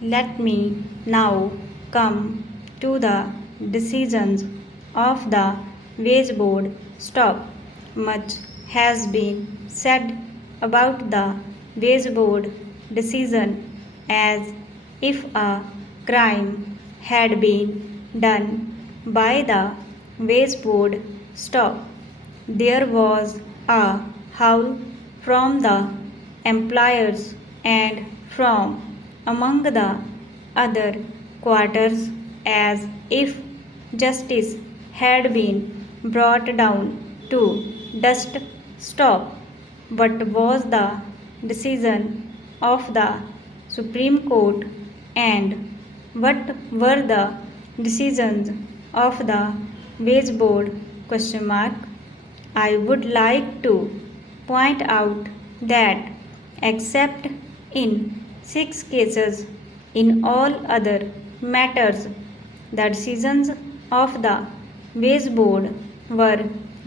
Let me now come to the decisions of the wage board. Stop. Much has been said about the wage board decision as if a crime had been done by the wage board. Stop. There was a howl from the employers and from among the other quarters as if justice had been brought down to dust. Stop. What was the decision of the Supreme Court and what were the decisions of the wage board? I would like to point out that except in 6 cases, in all other matters, the decisions of the wage board were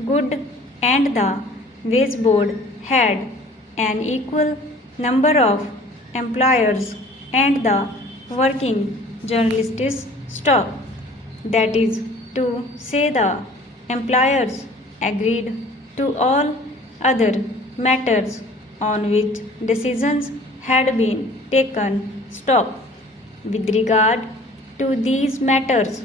good and the wage board had an equal number of employers and the working journalists. Stop. That is to say, the employers agreed to all other matters on which decisions had been taken. Stop. With regard to these matters,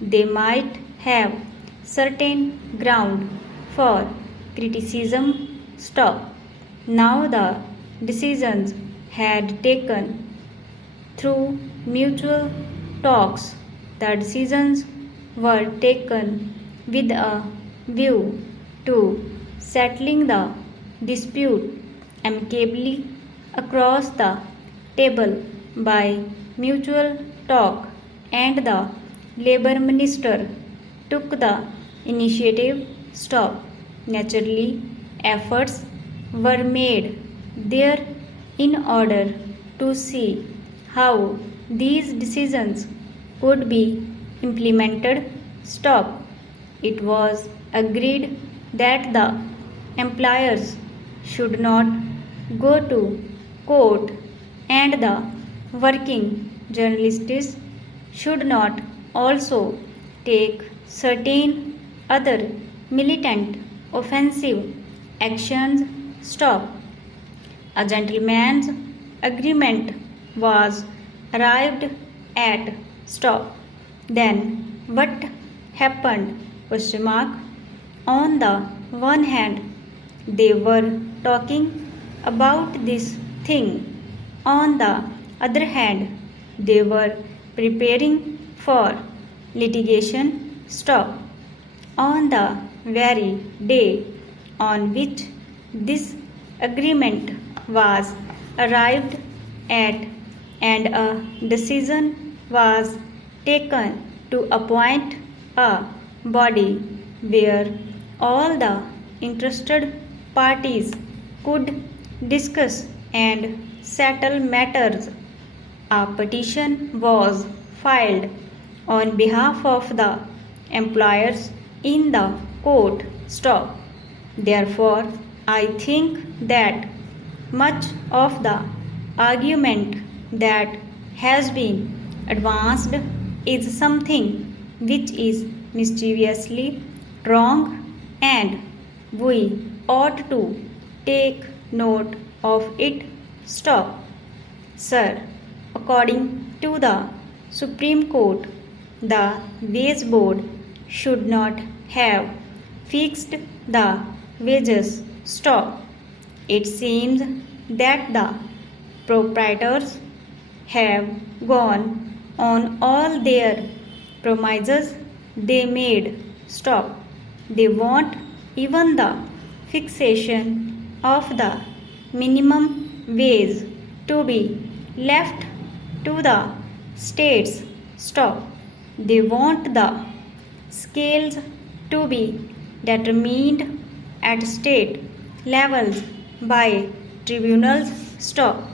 they might have certain ground for criticism. Stop. Now the decisions had taken through mutual talks. The decisions were taken with a view to settling the dispute amicably across the table by mutual talk, and the Labour Minister took the initiative. Stop. Naturally, efforts were made there in order to see how these decisions could be implemented. Stop. It was agreed that the employers should not go to court and the working journalists should not also take certain other militant offensive actions. Stop. A gentleman's agreement was arrived at. Stop. Then what happened? On the one hand, they were talking about this thing. On the other hand, they were preparing for litigation. Stop. On the very day on which this agreement was arrived at and a decision was taken to appoint a body where all the interested parties could discuss and settle matters, a petition was filed on behalf of the employers in the court. Stop. Therefore, I think that much of the argument that has been advanced is something which is mischievously wrong, and we ought to take note of it. Stop. Sir, according to the Supreme Court, the wage board should not have fixed the wages. Stop. It seems that the proprietors have gone on all their promises they made. Stop. They want even the fixation of the minimum wage to be left to the states. Stop. They want the scales to be determined at state levels by tribunals. Stop.